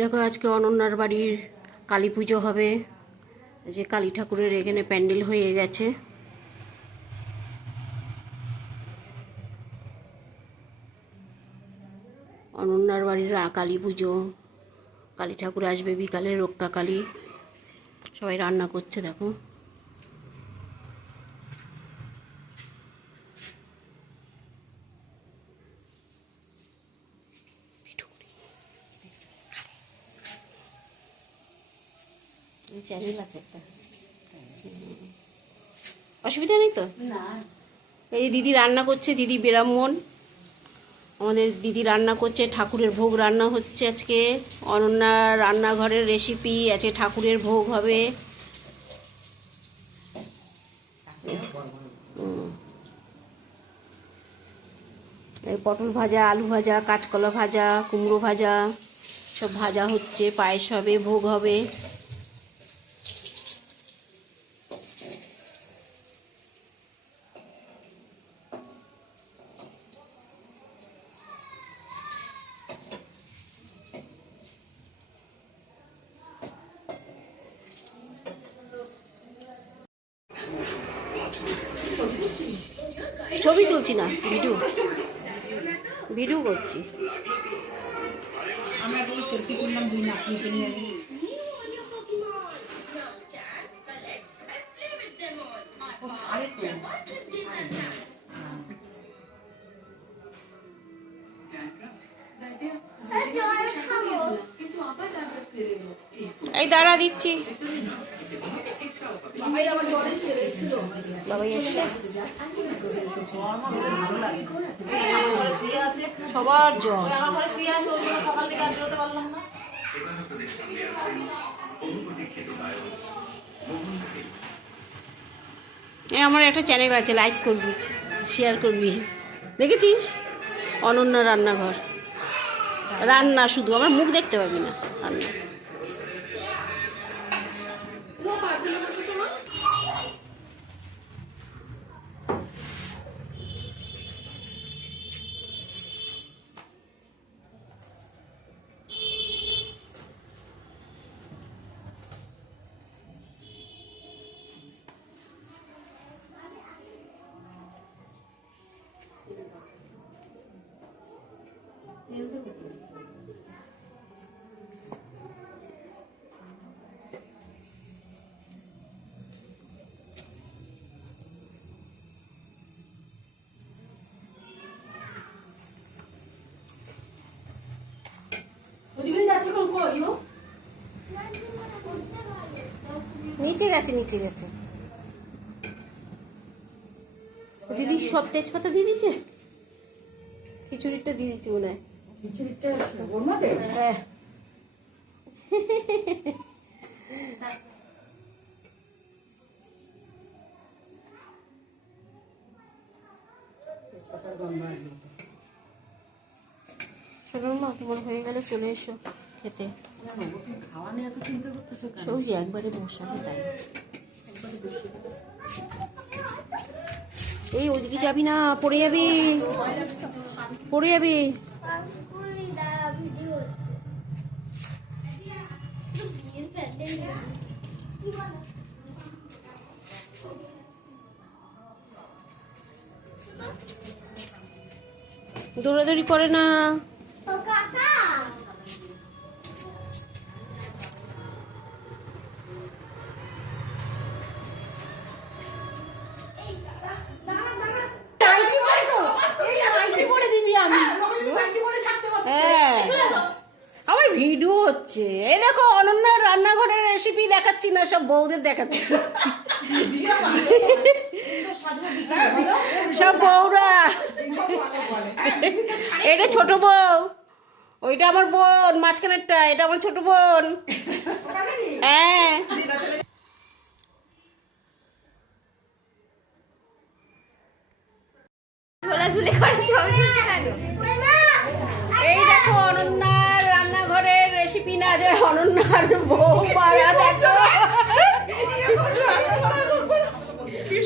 দেখো আজকে অনন্যার বাড়ির কালী পুজো হবে। যে কালী ঠাকুরের এখানে প্যান্ডেল হয়ে গেছে। অনন্যার বাড়ির কালী পুজো, কালী ঠাকুর আসবে বিকালে, রক্ষা কালী। সবাই রান্না করছে দেখো। চ্যানেল আছে একটা, অসুবিধা নেই তো? না। এই দিদি রান্না করছে, দিদি ব্রাহ্মণ। আমাদের দিদি রান্না করছে, ঠাকুরের ভোগ রান্না হচ্ছে আজকে। অনন্যার রান্নাঘরের রেসিপি আজকে ঠাকুরের ভোগ হবে। এই পটল ভাজা, আলু ভাজা, কাঁচকলা ভাজা, কুমড়ো ভাজা সব ভাজা হচ্ছে। পায়েস হবে, ভোগ হবে। ছবি তুলছি না, ভিডিও ভিডিও করছি। আমরা একটু সেলফি তুললাম, দুই নাতনিকে নিয়ে। এই দাঁড়া দিচ্ছি। বাবাই এসছে, সবার জ্বর। এই আমার একটা চ্যানেল আছে, লাইক করবি, শেয়ার করবি। দেখেছিস? অনন্যা রান্নাঘর। রান্না শুধু, আমার মুখ দেখতে পাবি না, রান্না। নিচে গেছে, নিচে গেছে। দিদি সব তেজপাতা দিয়ে দিচ্ছে, খিচুড়িটা দিয়ে দিচ্ছি মনে হয়। খিচুড়িটা ওর মধ্যে? হ্যাঁ। শোনো মা, তোমার হয়ে গেলে চলে এসো খেতে। খাওয়া নিয়ে এত চিন্তা করতেছো কেন? সৌজি একবারে বসাবে, তাই এই ওইদিকে যাবি না, পড়ে যাবি, পড়ে যাবি। দৌড়াদৌড়ি করে না। আমার ভিডিও হচ্ছে। এই দেখো অনন্যার রান্নাঘরের রেসিপি দেখাচ্ছি না, সব বউদের দেখাচ্ছি। সব বউরা। এটা ছোট বউ, ওইটা আমার বোন, মাঝখানেরটা এটা আমার ছোট বোন। হ্যাঁ, ঝোলাঝুলি করে ছবি তুলছে কেন? এই দেখো অনন্যার রান্নাঘরের রেসিপি না, যে অনন্যার বৌমারা দেখো,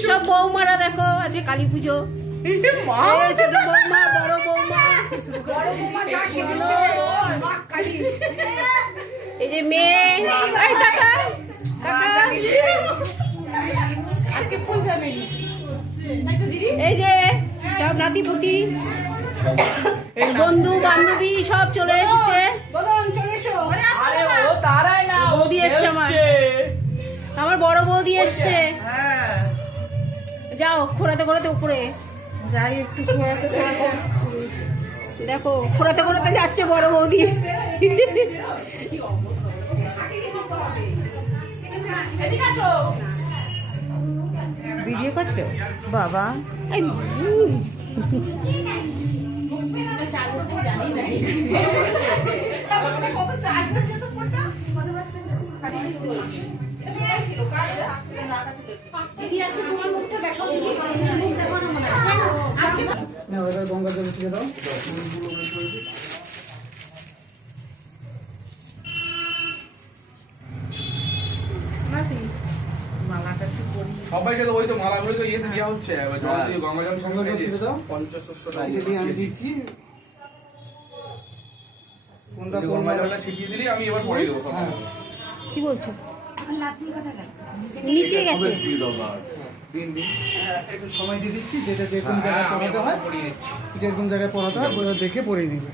সব বৌমারা দেখো। আজকে কালী পুজো, ছোট বৌমা, বড় বৌমা, যে মেয়ে, এই টাকা টাকা, এই যে সব নাতিপুতি বন্ধু বান্ধবী সব চলে এসেছে। বৌদি এসছে আমার বড় বৌদি এসছে। যাও খোঁড়াতে খোঁড়াতে উপরে যাই একটু ঘোরাতে দেখো, খোঁড়াতে খোঁড়াতে যাচ্ছে বড় বৌদি। ভিডিও করছো বাবা? এই, গঙ্গা জলে ছেড়ে দাও। সবাইকে তো ওই তো মালাগুলো তো ইয়েতে দেওয়া হচ্ছে জল দিয়ে গঙ্গা জল সঙ্গে গঙ্গা জল ছেড়ে দাও। পঞ্চশস্যটা সেটা আমি দিচ্ছি। কোনটা কোন গঙ্গা জলটা ছিটিয়ে দিলি আমি এবার পরে দেবো সব। হ্যাঁ কি বলছো? নিচে গেছে। দিন দিন একটু সময় দিয়ে দিচ্ছি, যেটা যেরকম হ্যাঁ, জায়গায় আমি পড়াতে হয় আমার পরিয়ে নিচ্ছি। যেরকম জায়গায় পড়াতে হয় ওটা দেখে পড়িয়ে নেবে।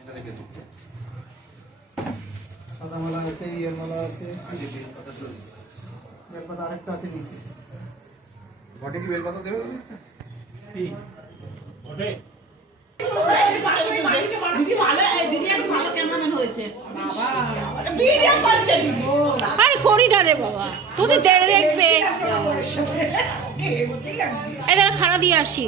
এটা দেখে তো। সাদা মালা আছে, ইয়ের মালা আছে, আজকে বেলপাতা তো বেলপাতা আরেকটা আছে নিচে। ঘটে কি বেলপাতা দেবে? আরে করি না রে বাবা, তুমি দেখবে। এই দাঁড়া খাড়া দিয়ে আসি।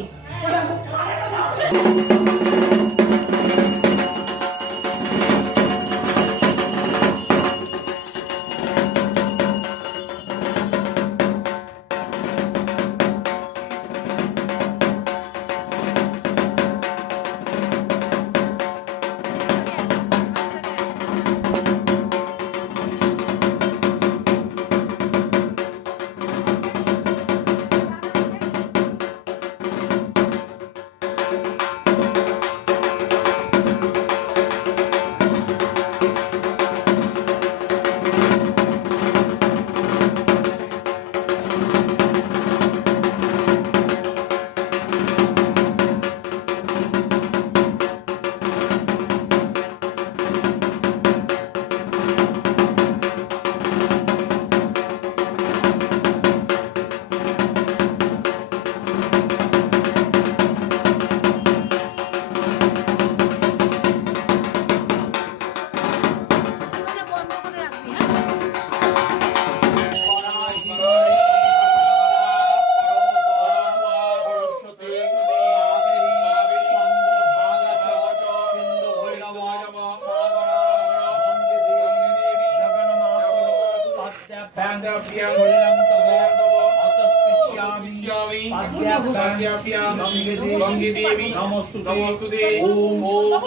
নমস্তুতে ওম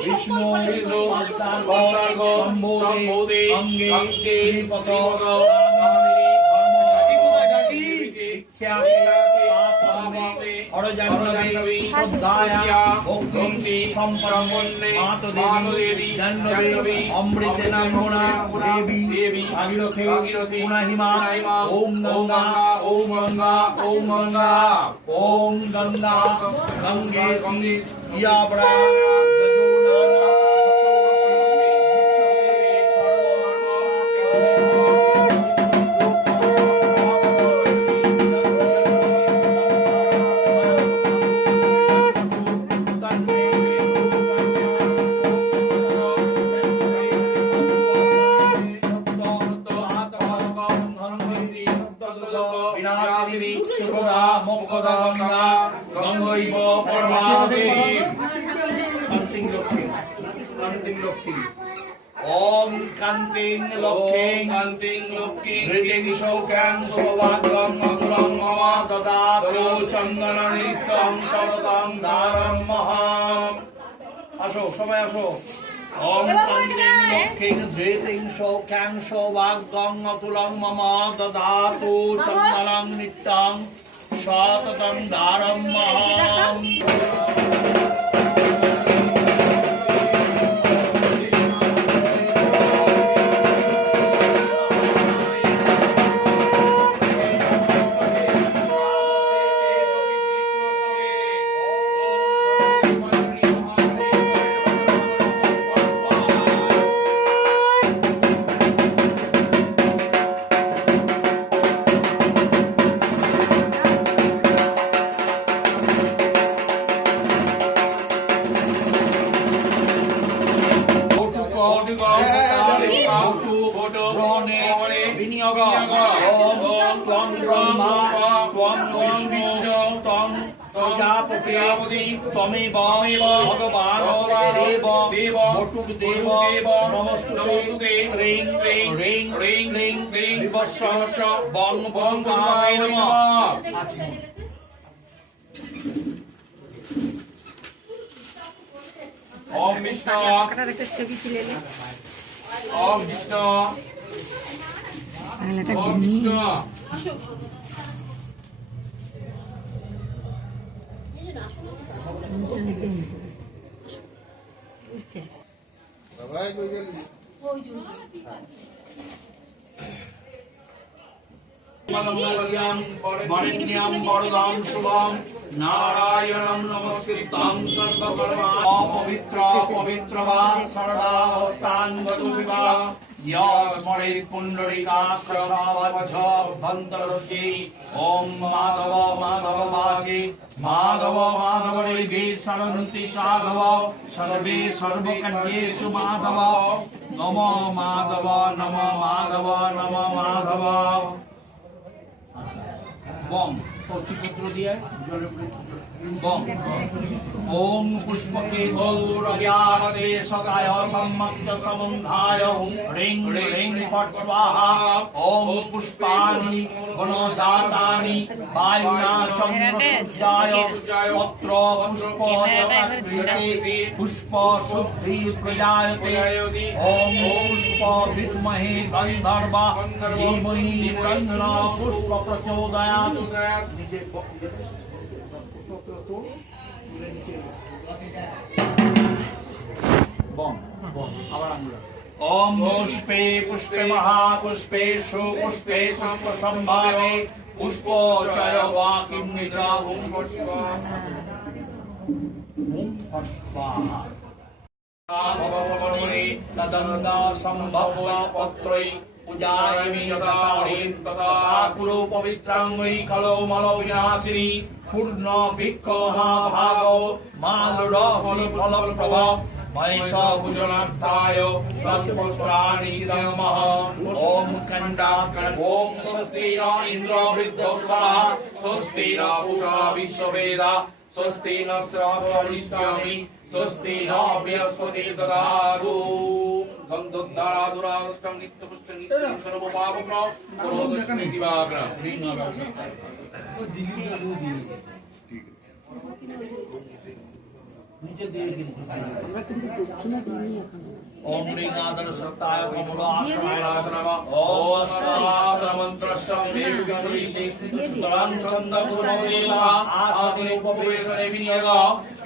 বিষ্ণু সম্বোধে অঙ্গে দেবী ভাগীরথী পুনাহিমা ওম গঙ্গা ওম গঙ্গা ওম গঙ্গা ওম গঙ্গা গঙ্গে গঙ্গে ইয়াবরা গঙ্গৈব পরমাদেবী ওম কান্তিং লক্ষ্মীং হৃদিং সৌখ্যাং সৌভাগ্যং মধুরং মম দদাতু চন্দন নিত্যং সততং দারং মহাম। আসো সবাই আসো। ওম কান্তিং লক্ষ্মীং হৃদিং সৌখ্যাং সৌভাগ্যং মধুরং মম দদাতু চন্দন নিত্যং সততং দারং মহাম। গ্রহণে বিনিয়োগ ওম ত্বং ব্রহ্মা ত্বং বিষ্ণু ত্বং প্রজাপতি ত্বমেব ভগবান দেব বটুক দেব নমস্তুতে শ্রীং হ্রিং হ্রিং বিবস্ব বং বং মহায় নমঃ। ওম বিষ্ণু একটা ছবি তুলে নে। ওম বিষ্ণু ওম বিষ্ণু বুঝছে? বরেণ্যং বরদং শুভং নারায়ণং নমস্কৃত্যং সর্বকর্মা পবিত্র পবিত্র বা সর্বাবস্থান গতবিবা স্মরে পুণ্ডরিকাক্ষসাবজ্জ ভন্তরসি ওম মাধব মাধব বাচে মাধব মাধব রে সরন্তি সাধব সর্বে সর্বকার্যেষু মাধব নম মাধব নম মাধব নম মাধব। বম কচিপুত্র দিয়ে বম ওম পুষ্পকে গৌরব্যারতে সদায় সম্মক্ষ সমন্ধায় হ্রিং হ্রিং ফট স্বাহা ওম পুষ্পানি গণদাতানি বায়ুনা চন্দ্রসূর্যায় পত্র পুষ্প সকাকৃতে পুষ্প শুদ্ধি প্রজায়তে ওম পুষ্প বিদ্মহে গন্ধর্ব ধীমহি তন্ন পুষ্প প্রচোদয়াৎ। ओम पुष्पे पुष्पे महापुष्पे सुपुष्पे पुष्प संभावे पुष्पोचय वाकिन्नि च ओम भवसवने तदन्ता संभव पत्रै पूजायामि यथावरि तथा कुरु पवित्रं वै खलो मलो विनाशिनी पूर्ण भिक्खो महाभागो मालुड फल प्रभ महेश पूजनार्थाय तत्पुत्राणि नमः। ओम कंडा ओम स्वस्ति न इंद्र वृद्धस्वः स्वस्ति न पूषा विश्ववेदा स्वस्ति नस्त्रावरिष्ठामि स्वस्ति न बृहस्पति ददातु। गन्धोद्धारादुराष्टं नित्यपुष्टं नित्यं सर्वपापग्नो करोदस्मि दिवाग्र। ओम ऋणादर सत्ताय कमलो आश्रमाय नमः। ओम शास्त्र मंत्र संदेश तलं छन्दपुरमदेवा आसने उपवेशने विनियोग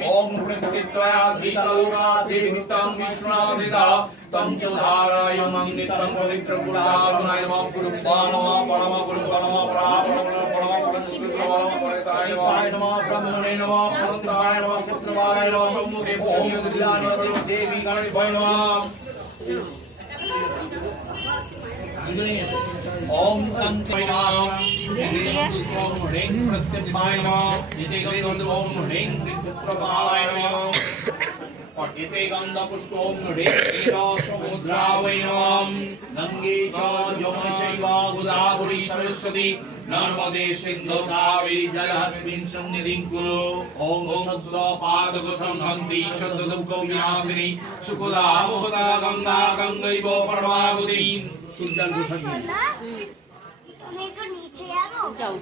ओम प्रकृतित्वया धीतलोका देवृतं विष्णुनादिता तं च धाराय मंगितं पवित्र गुणासनाय नमः। गुरुभ्यो नमः परम गुरुभ्यो नमः परम नमः ब्रह्मणे नमः अनंताय नमः पुत्रवाय नमः सम्मुखे देवी गणेशाय नमः। ओम कंचय नमः ओम ह्रीं प्रत्यक्षाय नमः इति गन्ध ओम ह्रीं पुत्रपालाय नमः इति गन्ध पुष्प ओम ह्रीं क्षीरसमुद्राय नमः। गंगे च यमुने चैव गोदावरी सरस्वती नर्मदे सिन्धु कावेरी जलेऽस्मिन् सन्निधिं कुरु। ओम शुद्ध पादक संहन्ति शुद्ध दुःख विनाशिनी सुखदा मुखदा गंगा गंगैव परमागति। যাও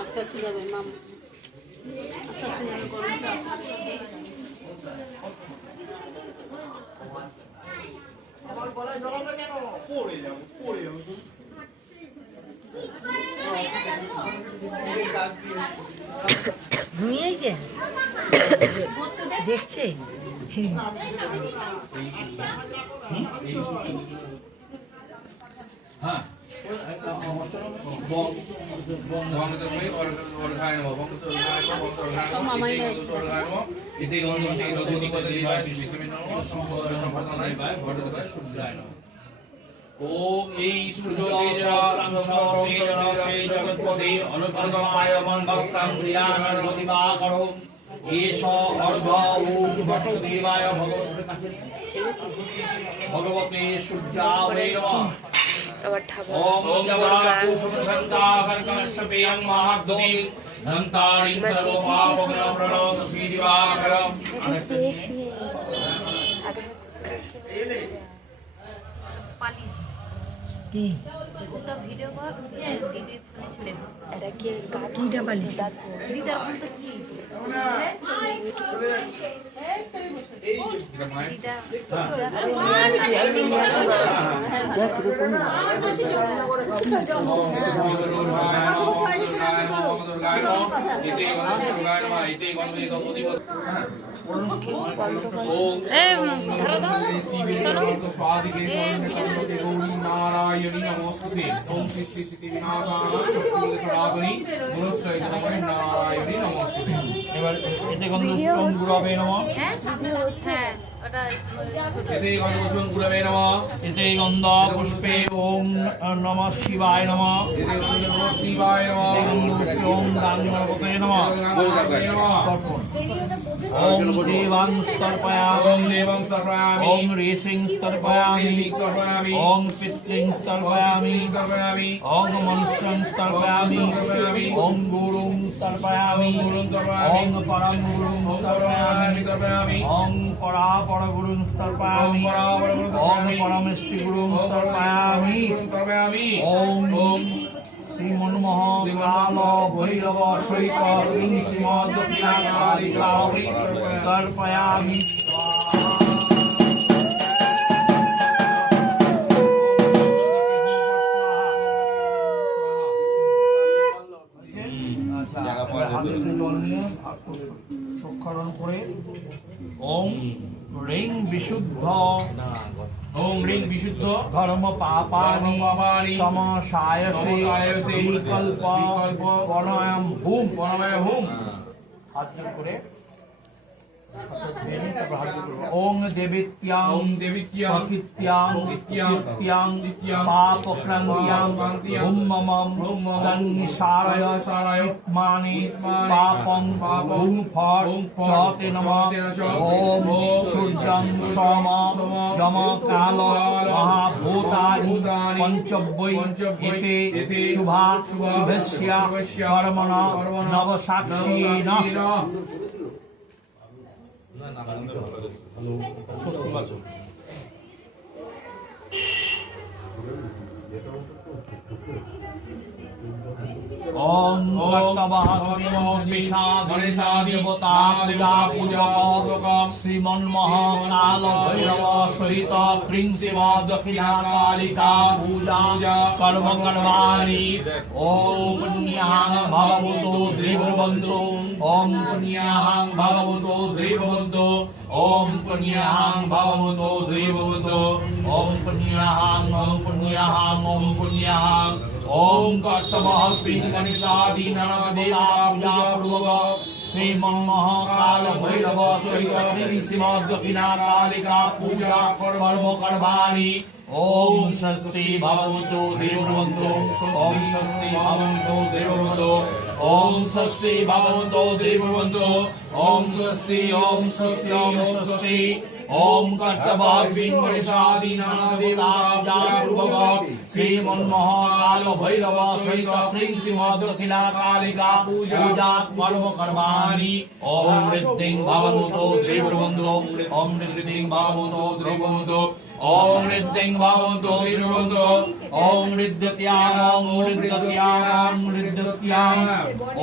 আস্তে আস্তে যাবে মাম আস্তে আস্তে যাবে গরম চা। ঘুমিয়েছে দেখছে हाँ वंगतस्मै अर्घाय नमः वंगतस्मै अर्घाय नमः इति गन्धं दधुनिपदेवाय विष्णुवे नमः संपदे संपदनाय भट्टदाय सूर्याय नमः। ओम এই সূর্যতেজা সংসর্গেণ সেই জগৎপতি অনুপর্গমায় মন্দক্তাং ক্রিয়াণর গতিবা করো এষ অর্ঘ ওম দেবায় ভগবতে কাছে ভগবতে সূর্যায় নমঃ আবার ঠাকুর ওম জগন্নাথ সুপ্রসন্তা কর্কশ্বপেয়ং মহাদ্যুতিং ধন্তারিং সর্বপাপগ্নপ্রণত শ্রীদিবাকরম কি ওটা ভিডিও কর দিদির ফোনে ছেড়ে দাও। এটা কি কিটা পালি দিদার ফোন তো কি দিদা নারায়ণী নমস্তে ওম সৃষ্টি স্থিতি বিনাশানায় নারায়ণী নমস্তে। এবার এতে গন্ধ গুরবে নমঃ হ্যাঁ ওটা এতে গন্ধ গুরবে নমঃ এতে গন্ধ পুষ্পে ওম নমঃ শিবায় নমঃ এতে গন্ধ নমঃ শিবায় নমঃ ওম গাঙ্গণপতে নমঃ তর্পণ ওম দেবাং স্তর্পয়ামি ওম দেবং স্তর্পয়ামি ওম ঋষিং স্তর্পয়ামি স্তর্পয়ামি ওম পিতৃং স্তর্পয়ামি স্তর্পয়ামি ওম মনুষ্যং স্তর্পয়ামি ওম গুরুং স্তর্পয়ামি ওম পরম গুরুং স্তর্পয়ামি স্তর্পয়ামি ওম পরাপর গুরুং স্তর্পয়ামি ওম পরমেষ্টি গুরুং স্তর্পয়ামি স্তর্পয়ামি ওম শ্রীমন্মহ কাল ভৈরব সৈক শ্রীমদ দক্ষিণাকালিকা তর্পয়ামি প্রক্ষরণ করে ওম রিং বিশুদ্ধ ওম রিং বিশুদ্ধ ধর্ম পাপানি সমসায়সে সমসায়সে বিকল্প বিকল্প প্রণায়াম হুম পরমায় হুম হাত জোড় করে ওম দেবিত্যাং ওম দেবিত্যাং প্রকৃত্যাং প্রকৃত্যাং চিত্যাং চিত্যাং পাপক্রান্ত্যাং পাপক্রান্ত্যাং হুম মমম হুম মমম তন্নিসারয় সারায় মানি ইত্মানি পাপং পাপং হুম ফট হুম ফট চতে নমঃ চতে নমঃ ওম ওম সূর্যং সোম যম কাল মহাভূতানি ভূতানি পঞ্চব্বৈ পঞ্চব্বৈ এতে এতে শুভা শুভা শুভস্য শুভস্য কর্মণা কর্মণা নবসাক্ষীণ ওম শ্রীমন্মহ কাল ভৈরব সহিত ক্রিং শিব দক্ষিণা কালিকা পূজা কর্ম কর্মাণি ওম পুণ্যাং ভবতু দেববন্ধু ওম পুণ্যাং ভবতু দেববন্ধু ওম পুণ্যাং ভবতু দেববন্ধু ওম পুণ্যাং ওম পুণ্যাং ওম পুণ্যাং ওম কর্তব্যহস্মিং গণেশাদি নানা দেবতা পূজা পূর্বক শ্রীমন্মহ কাল ভৈরব সহিত ক্রিং শিব দক্ষিণা কালিকা পূজা কর্ম কর্মাণি ওম স্বস্তি ভবতু দেববন্ধু ওম স্বস্তি ভবতু দেববন্ধু ওম স্বস্তি ভবতু দেববন্ধু ওম স্বস্তি ওম স্বস্তি ওম স্বস্তি ওম কর্তব্যহস্মিং গণেশাদি নানা দেবতা পূজা পূর্বক শ্রীমন্মহ কাল ভৈরব সহিত ক্রিং শিব দক্ষিণা কালিকা পূজা কর্ম কর্মাণি ওম ঋদ্ধিং ভবতু দেববন্ধু ওম ঋদ্ধিং ভবতু দেববন্ধু ওম ঋদ্ধিং ভবতু দেববন্ধু ওম ঋদ্ধ্যাং ওম ঋদ্ধ্যাং ওম ঋদ্ধ্যাং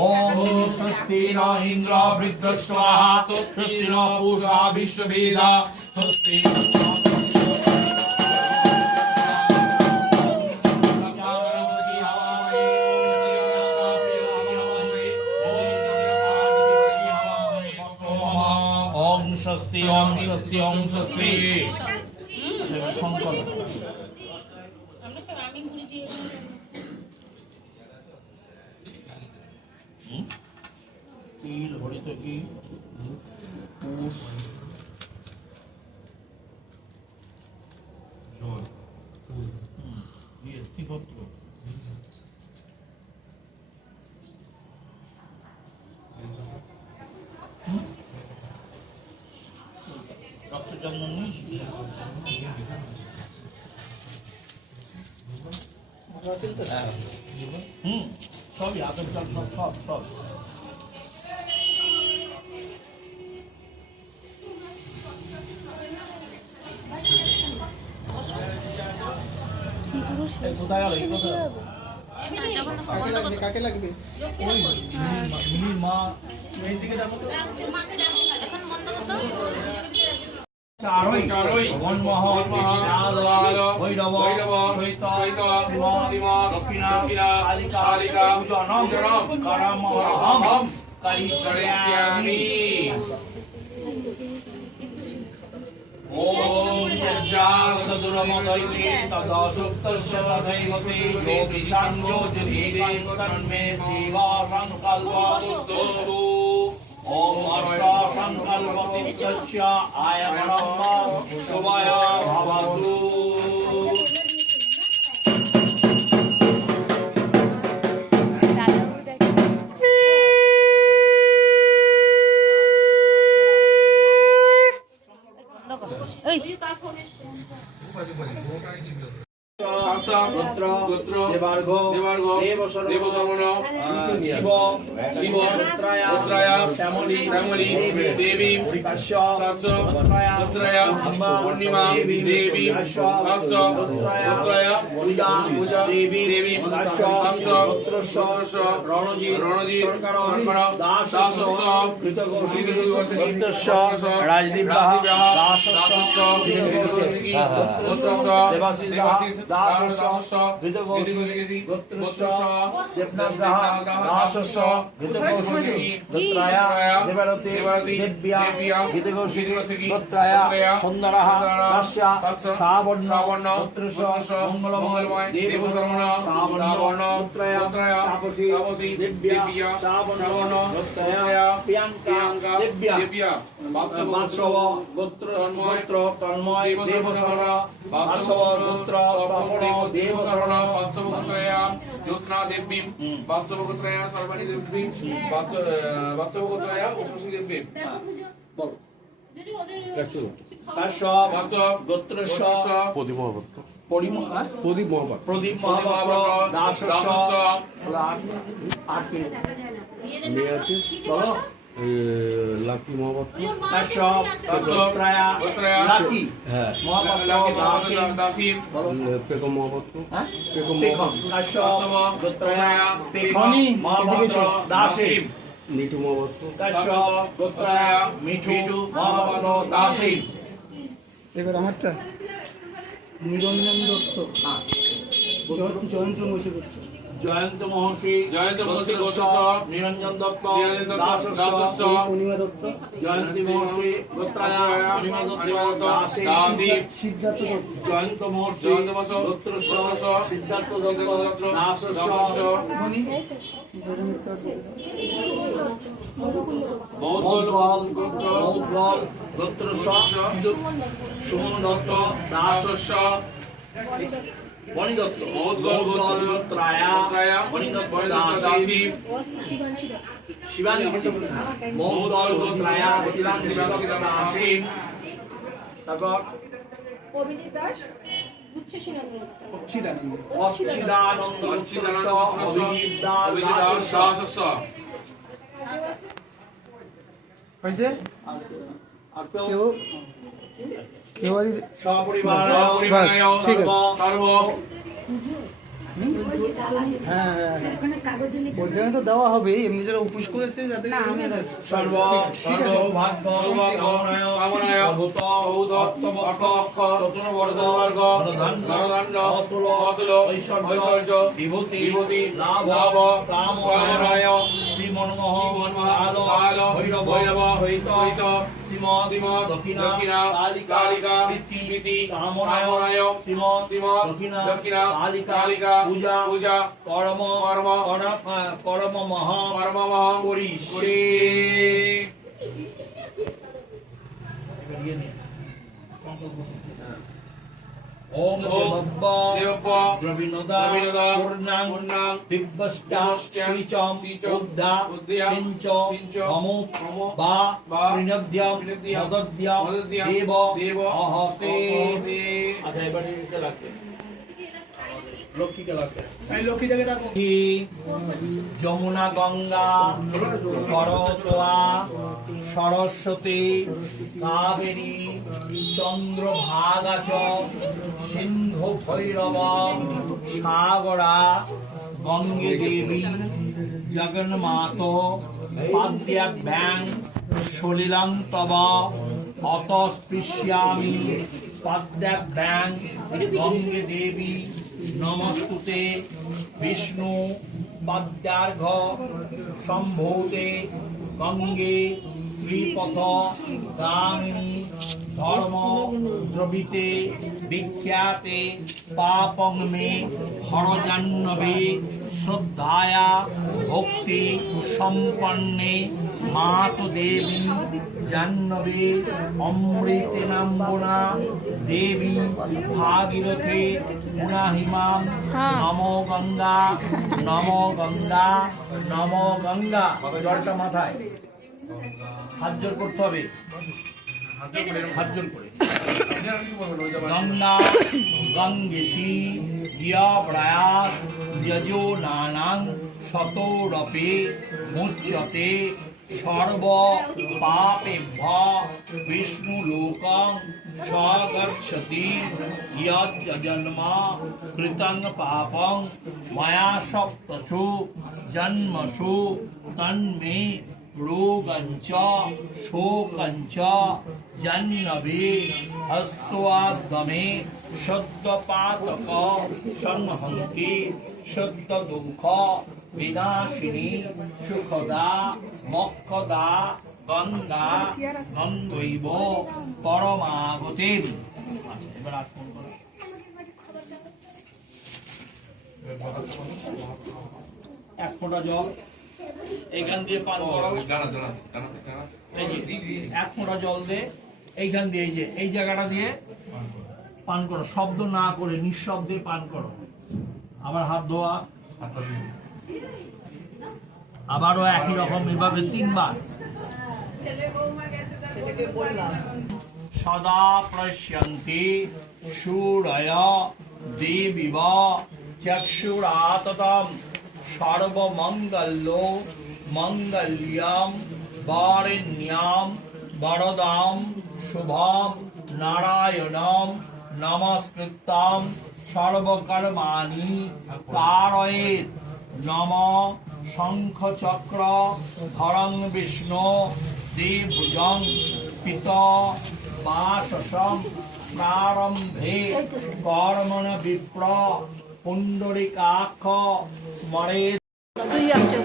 ওম স্বস্তি ন ইন্দ্র বৃদ্ধস্বাহা স্বস্তি ন পূষা বিশ্ববেদা স্বস্তি ওম স্বস্তি ওম স্বস্তি ওম স্বস্তি সংকল্প তিল হরিতকি পুষ জল তিপত্র হুম সবই আতপ চাল সব কোথায় গেল কোথায় কাকে লাগবে মিনির মা এই দিকে যাবো তো চারই মনমোহ ভৈরব সহিত শিব দক্ষিণা কালিকা পূজনম করমহম করিষ্যামি ওম যজ্ঞাগতদুরমদৈতে তদসুপ্তস্য তথৈবতে যোগিষাঞ্জো যদিদেব তন্মে শিবা সংকল্পস্তু ওম অষ্টসংকল্পতিষ্ঠস্য আয়তনম শুভয় ভবতু গোত্র দেবার্ঘ দেবশর্মণ শিব শিব গোত্রায়া শ্যামলী দেবী তৎস গোত্রায়া পূর্ণিমা দেবী তৎস গোত্রায়া পূজা দেবী তৎস গোত্রস্য রণজিৎ শর্কর দাসস্য গোত্রস্য রাজদীপ্যাহ দাসস্য গোত্রস্য দেবাশিস দাসস্য গোত্রস্য দেবনাগ্রহ দাসস্য গোত্রায়া দেবরতি দেব্যা গীতকৌশিকী গোত্রায়া সুন্দরः দাস্য শ্রাবণ গোত্রস্য মঙ্গলময় দেবশর্মণ শ্রাবণ গোত্রায়া তাপসী দেব্যা শ্রাবণ গোত্রায়া প্রিয়াঙ্কা দেব্যা বাৎসব গোত্র তন্ময় দেবশর্মণ বাৎসব গোত্র তপন দেবশর্মণ বাৎসব গোত্রায়া জ্যোৎস্না দেবী বাৎসব গোত্রায়া সর্বাণী দেবী বাৎসব গোত্রায়া উষসী দেবী কাশ্যপ বাৎসব গোত্রস্য প্রদীপ মহাপাত্র দাসস্য লাকি মহাপাত্র কাশ্যপ গোত্রায়া লাকি মহাপাত্র দাসী পেকম মহাপাত্র পেকম কাশ্যপ গোত্রায়া পেখনি মহাপাত্র দাসী মিঠু মহাপাত্র কাশ্যপ গোত্রায়া মিঠু মহাপাত্র দাসী এবার আমারটা নিরঞ্জন দত্ত জয়ন্ত মহর্ষি জয়ন্ত মহর্ষি গোত্রস্য নিরঞ্জন দত্ত দাসস্য দাসস্য অনিমা দত্ত জয়ন্তী মহর্ষি গোত্রায়া অনিমা দত্ত দাসী সিদ্ধার্থ দত্ত জয়ন্ত মহর্ষি গোত্রস্য সিদ্ধার্থ দত্ত দাসস্য মৌদ্গল গোত্রস্য সুমন দত্ত দাসস্য বণিদত্ত মৌদ্গল গোত্রায়া বণিদত্ত দাসী শিবানী মৌদ্গল গোত্রায়া শিবানী দাসী তারপর অভিজিৎ দাস গুচ্ছসীনন্দন অচ্ছিদানন্দ গোত্রস্য অভিজিৎ দাস দাসস্য হয়েছে আর কেউ কেউ আর সপরিবার বাস, ঠিক আছে। সর্ব হ্যাঁ ওইখানে তো দেওয়া হবে এমনি যারা উপোস করেছে যাদের সর্ব সর্বভাগ্য কামনায় ভূত অর্থবক্ষ চতুর্বর্গ ধনদণ্ড অতুল ঐশ্বর্য বিভূতি লাভ কামনায় শ্রীমন্মোহ কাল ভৈরব সহিত শ্রীম দক্ষিণা কালিকা প্রীতি কামনায় শ্রীম দক্ষিণা কালিকা পূজা কর্ম মহা করিষ্যে ওম দেবব্ব দেবব্ব দ্রবিণোদা দ্রবিণোদা পূর্ণাং পূর্ণাং দিব্যষ্টা দিব্যষ্টা শ্রীচম শ্রীচম উদ্ধা উদ্ধ্যা সিঞ্চ সিঞ্চ অমুক অমুক বা বা ত্রিনদ্যম ত্রিনদ্যম মদদ্যম মদদ্যম দেব দেব অহতে অহতে। আচ্ছা এবারে এটা লাগবে লক্ষ্মীকে লাগবে যমুনা গঙ্গা করতোয়া সরস্বতী কাবেরী চন্দ্রভাগা চ সিন্ধু ভৈরব সাগরা গঙ্গে দেবী জগন্মাত পাদ্যাভ্যাং সলিলং তব অতস্পৃশ্যামি পাদ্যাভ্যাং গঙ্গে দেবী নমস্তুতে বিষ্ণু পদ্মার্ঘ সম্ভূতে গঙ্গে ত্রিপথ গামিনী ধর্ম দ্রবিতে বিখ্যাতে পাপং মে হরজাহ্নবে শ্রদ্ধায়া ভক্তি সম্পন্নে মাতু দেবী জাহ্নবে অমৃতেনাম্বনা দেবী ভাগীরথে পুনাহিমাম নমো গঙ্গা নমো গঙ্গা নমো গঙ্গা। জলটা মাথায় হাত জোর করতে হবে, হাত জোর করে গঙ্গা গঙ্গেতি ইয়প্রয়াস যজো নানাং শতরপে মুচ্যতে সর্ব পাপেভ্য বিষ্ণু লোকং স্বগচ্ছতি যজ্জন্ম কৃতং পাপং ময়া সপ্তসু জন্মসু তন্মে রোগঞ্চ শোকঞ্চ জন্নবে হস্তোদ্যমে সদ্যপাতক সংহন্তি সদ্য দুঃখ বিনাশিনী সুখদা মক্ষদা গঙ্গা গঙ্গৈব পরমাগতে। আচ্ছা এবার আর ফোন করো। এক ফোঁটা জল এইখান দিয়ে পান করো। এই যে এক ফোঁটা জল দে এইখান দিয়ে, এই যে এই জায়গাটা দিয়ে পান করো, শব্দ না করে নিঃশব্দে পান করো। আবার হাত ধোয়া, আবারও একই রকম এভাবে 3 বার। সদা প্রশ্যন্তি সূরয় দেবীব চক্ষুরাততম সর্বমঙ্গল্য মঙ্গল্যম বরেণ্যম বরদাম শুভম নারায়ণম নমস্কৃত্যম সর্বকর্মাণি কারয়েৎ। নম শঙ্খ চক্র ধরং বিষ্ণু দেবভুজং পিত বাসসং প্রারম্ভে কর্মণ বিপ্র পুণ্ডরিকাক্ষ স্মরেৎ। তুই যাচ্ছে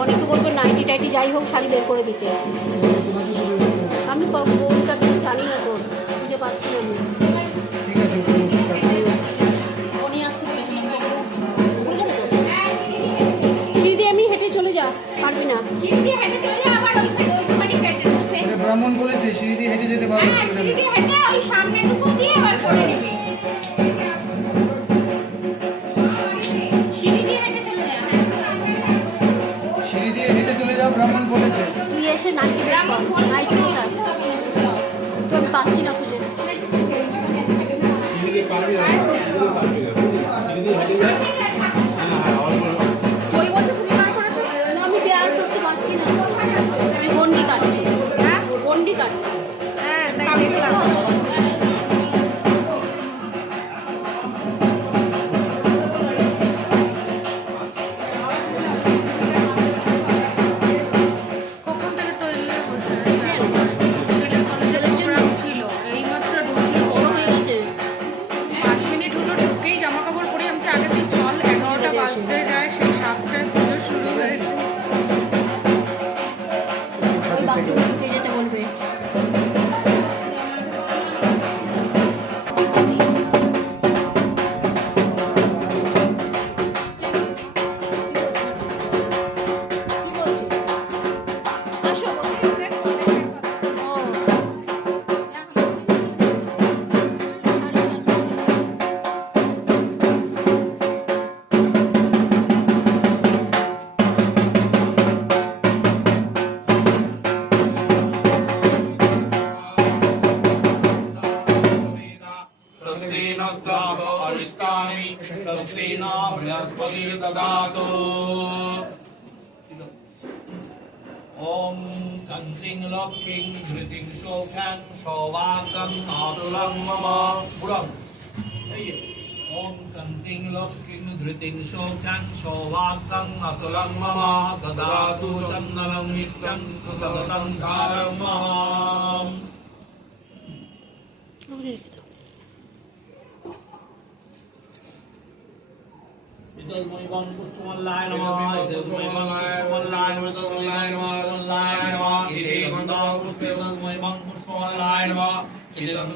অনেকে বলবে নাইটি টাইটি যাই হোক শাড়ি বের করে দিতে। আমি কোনটা জানি না, তোর খুঁজে পাচ্ছি না। ঠিক আছে, উনি আসছে পেছনে, সিঁড়ি দিয়ে এমনি হেঁটে চলে যা, পারবি না। ব্রাহ্মণ বলেছে সিঁড়ি দিয়ে হেঁটে যেতে পারবে। সিঁড়ি দিয়ে হেঁটে ওই সামনেটুকু দিয়ে আবার করে নেবে। সিঁড়ি দিয়ে হেঁটে চলে যা। সিঁড়ি দিয়ে হেঁটে চলে যাও, ব্রাহ্মণ বলেছে। তুই এসে নাইটি বের কর, নাইটি কোথায়? তো আমি পাচ্ছি না খুঁজে। ওই বলতে তুমি বার করেছো? না, আমি বের করতে পারছি না। আমি গন্ডি কাটছি। হ্যাঁ গন্ডি কাটছি। হ্যাঁ তাই দেখলাম। কখন থেকে তো ইয়ে বসে ছেলের কলেজের প্রোগ্রাম ছিল, এই ददातु ॐ कन्सिं लक्ष्मीं धृतिं शोभ्यां सौभागं आतुलं मम पुरं ॐ कन्सिं लक्ष्मीं धृतिं शोभ्यां सौभागं अतुलं मम ददातु चन्दनं नित्यं सततं कारं मम इदल्मयं पुष्पमल्लाय नमः इदल्मयं पुष्पमल्लाय नमः इदल्मयं पुष्पमल्लाय नमः इदल्मयं पुष्पमल्लाय नमः इदल्मयं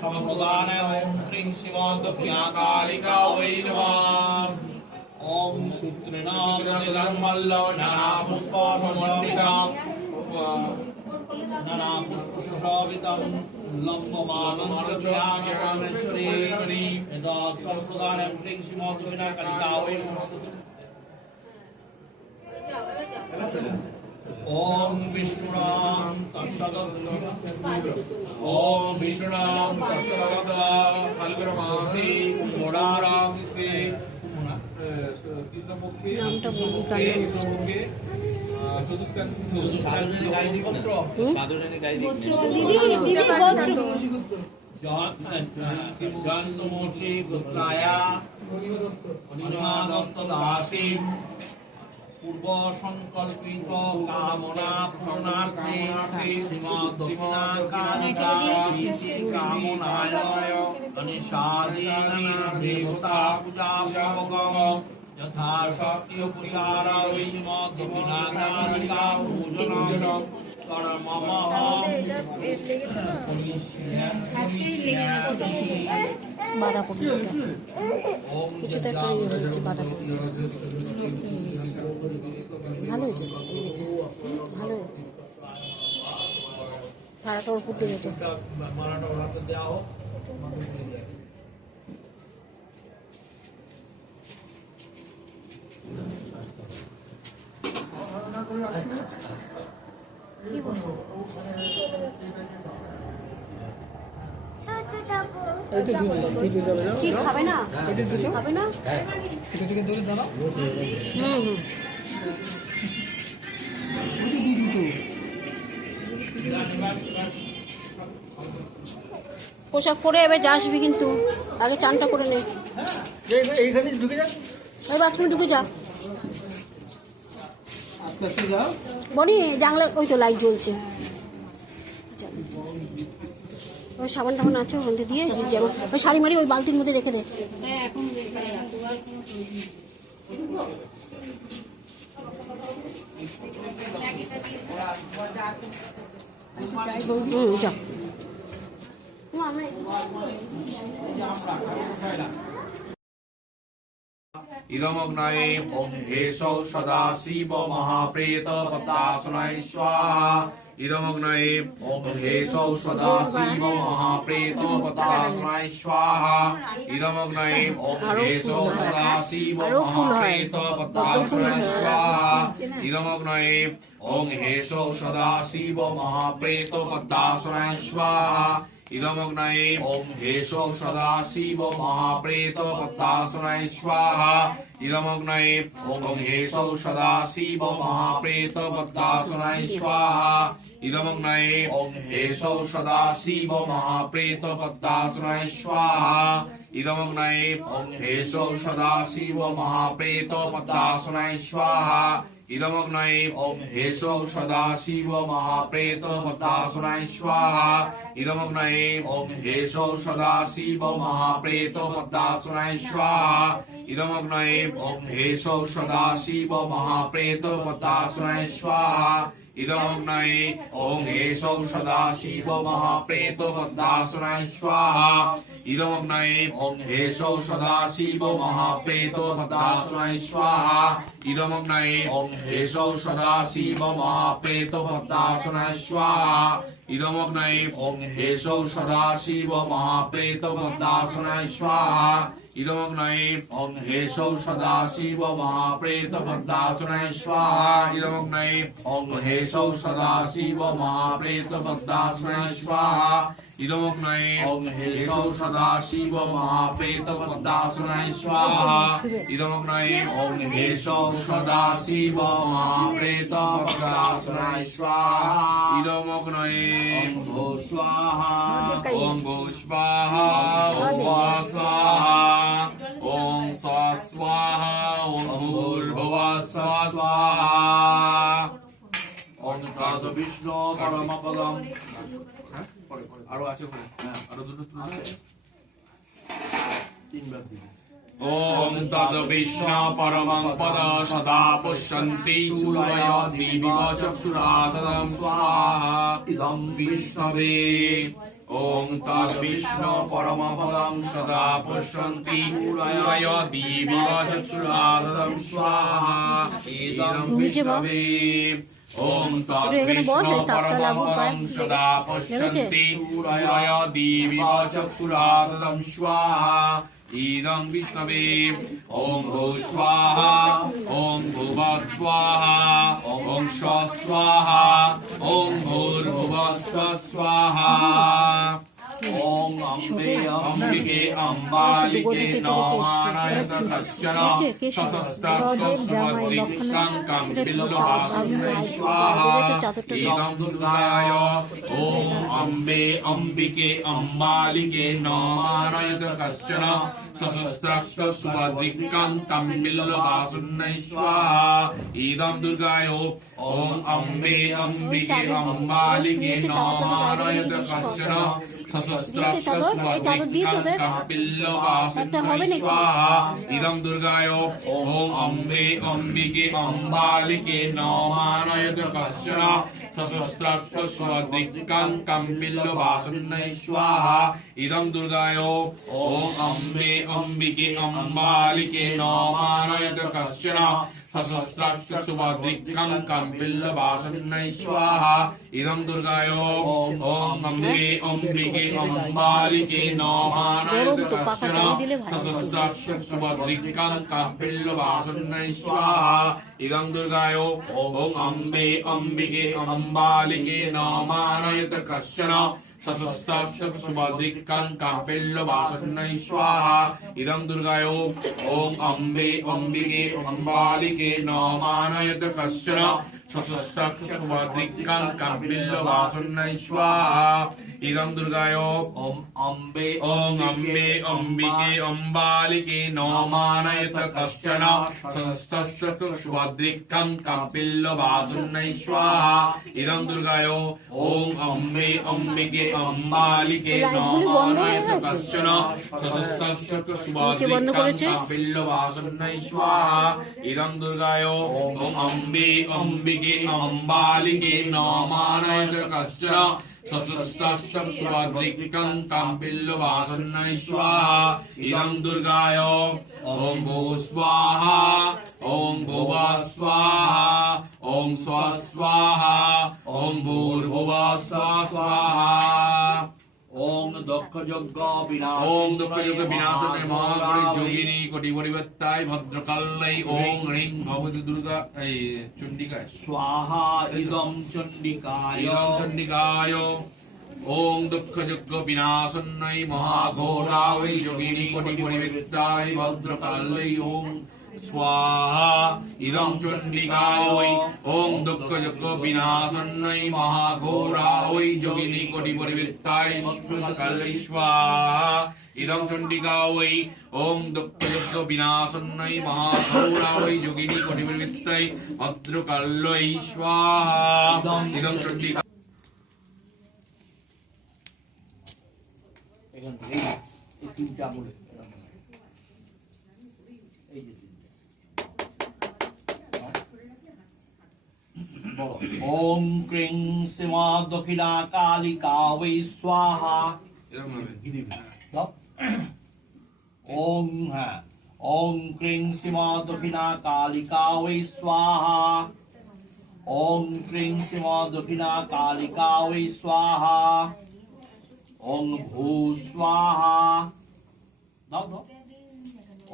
सम्प्रदानाय ॐ ह्रीं शिवादभ्याकालिका वै नमः ॐ सूत्रेणामल्लव नाना पुष्पसमन्वितां नाना पुष्पशोभितं लम्बमानन्दध्यानपरमेश्वरी यदा सम्प्रदानं ह्रीं शिवादभ्याकालिका वै नमः ॐ विष्णुराम तत्सदत् ॐ विष्णुनां तत्सवदा फल्गुणमासे मोडारासिते কৃষ্ণপক্ষে কৃষ্ণপক্ষে চতুষ্কান্তি গাই দিব না সাধুরানী গাই দিব জয়ন্তমূর্তি গোত্রায়া অনিমাদত্ত দাসী পূর্ব সংকল্পিত কামনা পূর্ণার্থে শ্রীমৎ দক্ষিণাকালিকা কামনায় অনিশাদীনাং দেবতা পূজা পূর্বকং যথাশক্তি পূজারায় শ্রীমৎ দক্ষিণাকালিকা পূজনং করমমহং বাঁধাকপি কিছু তরকারি হচ্ছে বাঁধাকপি ভালো হয়েছে ভালো হয়েছে ভাড়াটা ওর উপর দিয়ে গেছে মারাটা ওরাতে দেওয়া হোক এই তো দুটো যাবে না কি খাবে না এটা দুটো খাবে না এটা থেকে দুটো দাও হুম পোশাক পরে এবার যাসবি কিন্তু আগে চানটা করে নে এইখানে ঢুকে যা ওই বাথরুমে ঢুকে যা আস্তে আস্তে যাও বনি জানলা ওই তো লাইট জ্বলছে ওই সাবান টাবান আছে ওখান থেকে দিয়ে যেমন ওই শাড়ি মারি ওই বালতির মধ্যে রেখে দে যা इदमग्नये ॐ हेशौ सदा शिव महाप्रेत पद्मासनाय स्वाहा इदमग्नये ॐ हेशौ सदा शिव महाप्रेत पद्मासनाय स्वाहा इदमग्नये ॐ हेशौ सदा शिव महाप्रेत पद्मासनाय स्वाहा इदमग्नये ॐ हेशौ सदा शिव महाप्रेत पद्मासनाय स्वाहा इदमग्नये ॐ हेशौ सदा शिव महाप्रेत पद्मासनाय स्वाहा इदमग्नये ॐ हेशौ सदा शिव महाप्रेत पद्मासनाय स्वाहा इदमग्नये ॐ हेशौ सदा शिव महाप्रेत पद्मासनाय स्वाहा इदमग्नये ॐ हेशौ सदा शिव महाप्रेत पद्मासनाय स्वाहा इदमग्नये ॐ हेशौ सदा शिव महाप्रेत पद्मासनाय स्वाहा इदमग्नये ॐ हेशौ सदा शिव महाप्रेत पद्मासनाय स्वाहा इदमग्नये ॐ हेशौ सदा शिव महाप्रेत पद्मासनाय स्वाहा इदमग्नये ॐ हेशौ सदा शिव महाप्रेत पद्मासनाय स्वाहा इदमग्नये ॐ हेशौ सदा शिव महाप्रेत पद्मासनाय स्वाहा इदमग्नये ॐ हेशौ सदा शिव महाप्रेत पद्मासनाय स्वाहा इदमग्नये ॐ हेशौ सदा शिव महाप्रेत पद्मासनाय स्वाहा इदमग्नये ॐ हेशौ सदा शिव महाप्रेत पद्मासनाय स्वाहा इदमग्नये ॐ हेशौ सदा शिव महाप्रेत पद्मासनाय स्वाहा ইদমগ্নয়ে ওং হেশো সদাশিব মহাপ্রেত পদ্মাসনায় স্বাহা ইদমগ্নয়ে ওং হেশো সদাশিব মহাপ্রেত পদ্মাসনায় স্বাহা ইদমগ্নয়ে ওং ভূ স্বাহা ওম ভূ স্বাহা ওম ভুবঃ স্বাহা ওম স্বঃ স্বাহা ওম ভূর্ভুবঃ স্বঃ স্বাহা ওং তদ বিষ্ণু পরমপদম আরো আছে ওখানে আরো দুটো তুলে দাও। তিনবার দিবি ওম তদ বিষ্ণু পরমং পদ সদা পুষ্যন্তি সূরয় দিবিব চক্ষুরাতদম স্বাহা ইদং বিষ্ণবে ওম তদ বিষ্ণু পরমং পদং সদা পুষ্যন্তি সূরয় দিবিব চক্ষুরাতদম স্বাহা ইদং বিষ্ণবে ওম তদ বিষ্ণু পরমং পদং সদা পুষ্যন্তি সূরয় দিবিব চক্ষুরাতদম স্বাহা ইদং বিষ্ণবে ওম ভূ স্বাহা ওম ভুবঃ স্বাহা ওম স্বঃ স্বাহা ওম ভূর্ভুবঃ স্বঃ স্বাহা ওং অম্বে অম্বিকে অম্বালিকে নমানায়ত কশ্চন সশস্ত্রস্বদ্রিক্সাঙ্কং বিল্লভাসুন্দরী স্বাহা ইদং দুর্গায় ওম অম্বে অম্বিকে অম্বালিকে নমানায়ত কশ্চন সশস্ত্রস্বদ্রিক্সাঙ্কং বিল্লভাসুন্দরী স্বাহা ইদং দুর্গায় ওম অম্বে অম্বিকে অম্বালিকে নমানায়ত কশ্চন ইদং দুর্গায় ওম অম্বে অম্বিকে অম্বালিকে নমানয়ত কশ্চন সশস্ত্রস্বদ্রিক্সাঙ্কং বিল্লভাসুন্দরী স্বাহা ইদং দুর্গায় ওম অম্বে অম্বিকে অম্বালিকে নমানয়ত কশ্চন সশস্ত্রস্বদ্রিক্সাঙ্কং বিল্লভাসুন্দরী স্বাহা ইদং দুর্গায় ওম অম্বে অম্বিকে অম্বালিকে নমানয়ত কশ্চন সশস্ত্রস্বদ্রিক্সাঙ্কং বিল্লভাসুন্দরী স্বাহা ইদং দুর্গায় ওম অম্বে অম্বিকে অম্বালিকে নমানয়ত কশ্চন সশস্ত্রস্বদ্রিক্সাঙ্কং বিল্লভাসুন্দরী স্বাহা ইদং দুর্গায় ওম অম্বে অম্বিকে অম্বালিকে নমানয়ত কশ্চন সশস্ত্রস্বদ্রিক্সাঙ্কং বিল্লভাসুন্দরী স্বাহা ইদং দুর্গায় ওম অম্বে ওম অম্বে অম্বিকে অম্বালিকে নমানয়ত কশ্চন সশস্ত্রস্বদ্রিক্সাঙ্কং বিল্লভাসুন্দরী স্বাহা ইদং দুর্গায় ওম অম্বে অম্বিকে অম্বালিকে নমানয়ত কশ্চন সশস্ত্রস্বদ্রিক্সাঙ্কং বিল্লভাসুন্দরী স্বাহা ইদং দুর্গায় ওম অম্বে অম্বিকে অম্বালিকে নমানয়ত কশ্চন সশস্ত্রস্বদ্রিক্সাঙ্কং বিল্লভাসুন্দরী স্বাহা ইদং দুর্গায় ওম ভূ স্বাহা ওম ভুবঃ স্বাহা ওম স্বঃ স্বাহা ওম ভূর্ভুবঃ স্বঃ স্বাহা ওং দক্ষ যজ্ঞ বিনাশ ওম দুঃখযোগ বিনাশনে মহাগণে যোগিনী কোটি পরিবর্তায় ভদ্রকাল্যৈ ওং হ্রিং ভগবতী দুর্গা এই চণ্ডিকায় স্বাহা ইদং চণ্ডিকায় ইদং চণ্ডিকায় ওং দুঃখযোগ বিনাশন্যৈ মহাঘোরায় যোগিনী কোটি পরিবর্তায় ভদ্রকাল্যৈ ওং স্বাহা ইদং চণ্ডিকায় ওং দুঃখযোগ বিনাশন্যৈ মহাঘোরায় যোগিনী কোটি পরিবর্তায় ভদ্রকাল্যৈ স্বাহা ইদং চণ্ডিকায় ওং দুঃখযোগ বিনাশন্যৈ মহাঘোরায় যোগিনী কোটি পরিবর্তায় ভদ্রকাল্যৈ স্বাহা ইদং চণ্ডিকা এখান থেকে এই তিনটা বলে এই যে বলো ওম ক্রিং সীমা দক্ষিণা কালিকা বৈ স্বাহা এরকম হবে দাও। ওম হ্যাঁ ওম ক্রিং সীমা দক্ষিণা কালিকা বৈ স্বাহা ওম ক্রিং সীমা দক্ষিণা কালিকা বৈ স্বাহা ওং ভূ স্বাহা দাও দাও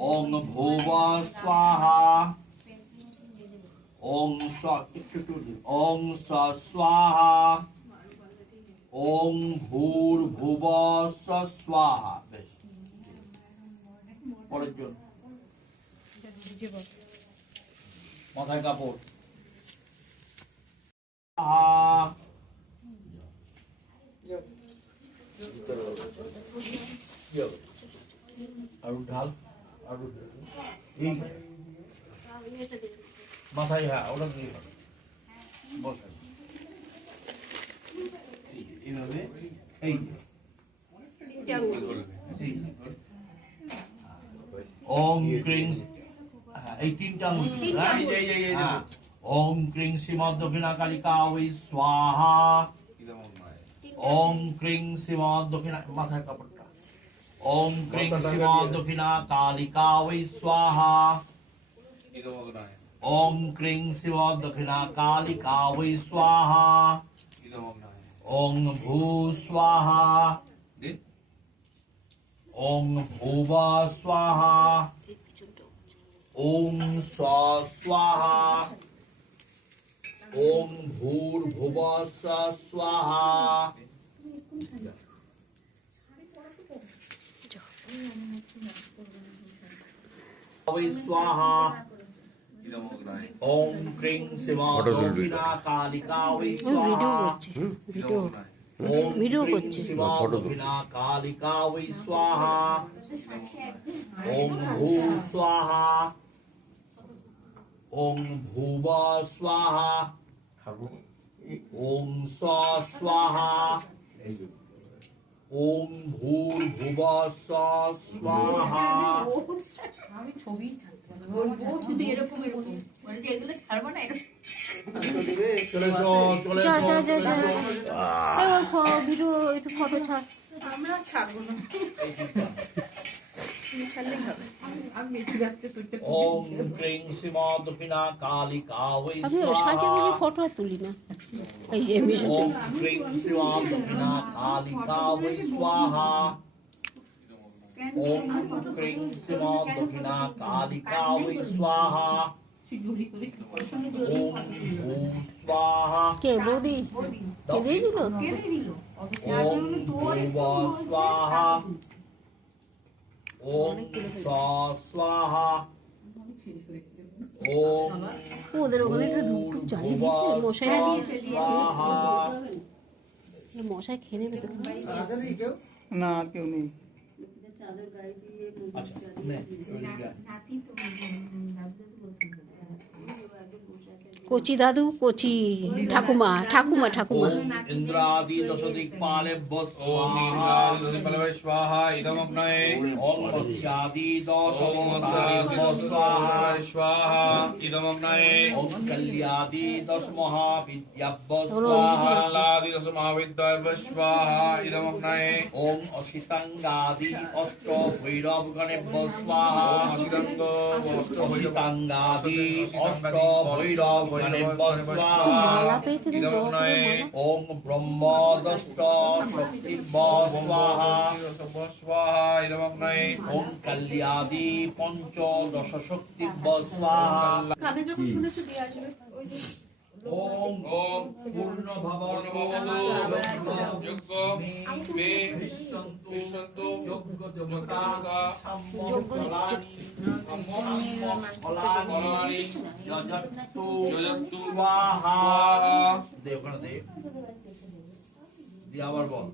ওং ভুবঃ স্বাহা ওং স্ব ওং স্ব স্বাহা ওং ভূর্ভুবস্বঃ স্বাহা। বেশ, পরের জন মাথায় কাপড়। আরো ঢাল, আরো এই মাথায়, হ্যাঁ ওটা দিয়ে হবে। বসেন এইভাবে, এই ওং ক্রিং, হ্যাঁ এই তিনটা আঙুল, হ্যাঁ। ওং ক্রিং শ্রীমদ দক্ষিণা কালিকা ওই স্বাহা। ওং ক্রিং শ্রীমদ দক্ষিণা, মাথায় কাপড়টা। ওং ক্রিং শ্রীমদ দক্ষিণা কালিকা ওই স্বাহা। ওং ক্রিং শ্রীমদ দক্ষিণা কালিকা ওই স্বাহা। ওং ভূ স্বাহা। ওং ভুব স্বাহা। ওং স্বাহা। ওং ভূর্ভুবস্বঃ স্বাহা। স্বাহা। ওং ক্রিং শ্রীমদ দক্ষিণা কালিকা ওই স্বাহা। ওং ভিডিও ক্রিং করছে। শ্রীমদ দক্ষিণা কালিকা ওই স্বাহা। ওং ভূ স্বাহা। ওং ভুব স্বাহা। ওং স্বাহা। ওং ভূর্ভুবস্বঃ স্বাহা। চলে এসো, চলে এসো। ভিডিও একটু ফটো ছাড়। আমরা ছাড়বো না, ছাড়লেই হবে। ওং ক্রিং শ্রীমদ দক্ষিণা কালিকা ওই আমি সাজিয়ে গুজিয়ে ফটো আর তুলি না। এই যে এমনি ওং ক্রিং শ্রীমদ দক্ষিণা কালিকা ওই স্বাহা। ওং ক্রিং শ্রীমদ দক্ষিণা কালিকা ওই স্বাহা। ওং ভূ স্বাহা। কে বৌদি কে দিয়ে দিল? ওং ভুব স্বাহা। ওং স্বাহা। ওং ওদের ওখানে একটু ধূপ টুপ জ্বালিয়ে দিচ্ছে। মশাই স্বাহা। মশাই খেয়ে নেবে তো। না আর কেউ নেই। আচ্ছা, নে, কচি দাদু, কচি ঠাকুমা, ঠাকুমা ঠাকুমা। ওম ইন্দ্রাদি দশ দিকপালেভ্যো ওম স্বাহা। ইন্দ্রাদি স্বাহা ইদমগ্নয়ে। ওম মৎস্যাদি দশ ওম মৎস্যাদি স্বাহা। স্বাহা ইদমগ্নয়ে। ওম কল্যাদি দশ মহাবিদ্যাভ্যো ওম স্বাহা। আল্লাদি দশ মহাবিদ্যায় স্বাহা ইদমগ্নয়ে। ওম অশিতাঙ্গাদি অষ্ট ভৈরব গণেভ্যো স্বাহা। অসিতাঙ্গ অশিতাঙ্গাদি অষ্ট ভৈরব গণেভ্যো স্বাহা। মালা পেয়েছে তো জবা ফুলের মালা। ওম ব্রহ্মদষ্ট শক্তিভ্যো স্বাহা। স্বাহা ইদমগ্নয়ে। ওম কল্যাদি পঞ্চদশ শক্তিভ্যো স্বাহা। কানে যখন শুনেছো দিয়ে আসবে। ওম ওম পূর্ণ ভবতু যজ্ঞ মে বিশ্বন্তু যজ্ঞ দেবতা ফলানি যজত্তু যজত্তু স্বাহা। স্বাহা। দে ওখানে দে, দিয়ে আবার বল।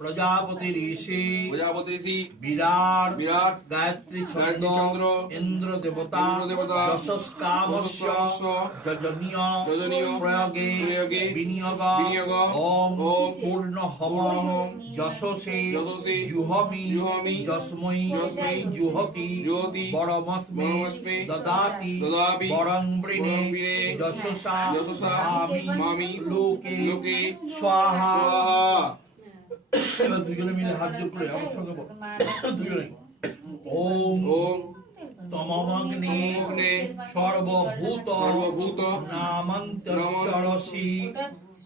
প্রজাপতি ঋষি প্রজাপতি ঋষি বিরাট বিরাট গায়ত্রী গায়ত্রী চন্দ্র চন্দ্র ইন্দ্র দেবতা ইন্দ্র দেবতা যশস্কামস্য যশস্কামস্য যজনীয় যজনীয় প্রয়োগে প্রয়োগে বিনিয়োগ বিনিয়োগ ওম ওম পূর্ণ হম পূর্ণ যশসে যশসে জুহমি জুহমি যস্মৈ যস্মৈ জুহতি জুহতি বরমস্মে বরমস্মে দদাতি দদাতি বরং বৃণে বরং বৃণে যশসা যশসা মামি লোকে লোকে স্বাহা। স্বাহা। এবার দুজনে মিলে হাত জোড় করে আমার সঙ্গে বল, দুজনে। ওম ওম তমগ্নে অগ্নে সর্বভূত সর্বভূত নামন্তস্যরসি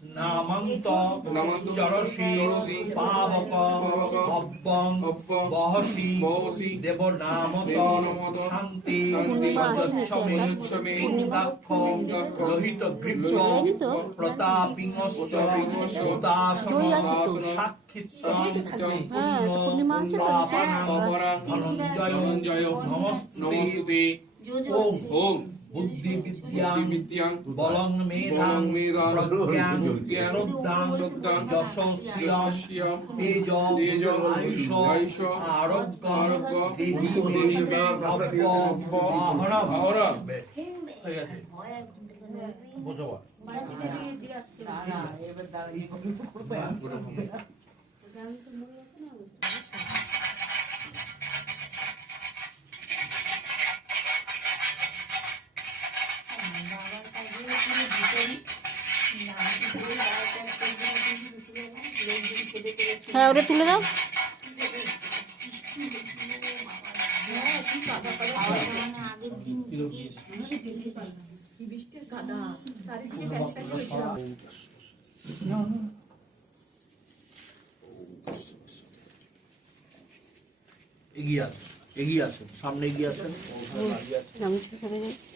নামন্ত নামন্ত চরসি চরসি পাবক পাবক অব্বং অব্বং বহসি বহসি দেবনামত দেবনামত শান্তি শান্তি মদচ্ছমে মদচ্ছমে ইন্দাক্ষ ইন্দাক্ষ লোহিত গৃহ্য লোহিত প্রতাপিংশ্চ প্রতাপিংশ্চ উদাসন জয় আছে তো। সাক্ষিত্তং হ্যাঁ, পূর্ণিমা আছে তো, অপরা ধনঞ্জয় নমস্তুতে নমস্তুতে ওম ওম বুদ্ধি বিদ্যাং বুদ্ধিবিদ্যাং বলং মেধাং বলং মেধাং প্রজ্ঞাং প্রজ্ঞাং শ্রদ্ধাং শ্রদ্ধাং যশস্যং যশস্যং তেজ তেজ আয়ুষ আয়ুষ আরোগ্য আরোগ্য দেহি দেহি মে মে নব্য আহরম আহরম। ঠিক আছে বুঝো হ্যাঁ ওটা তুলে দাও। কি বৃষ্টির কাদা চারিদিকে প্যাচ প্যাচ হয়েছিল। এগিয়ে আসুন সামনে এগিয়ে আসুন গামছা ধরে যাই।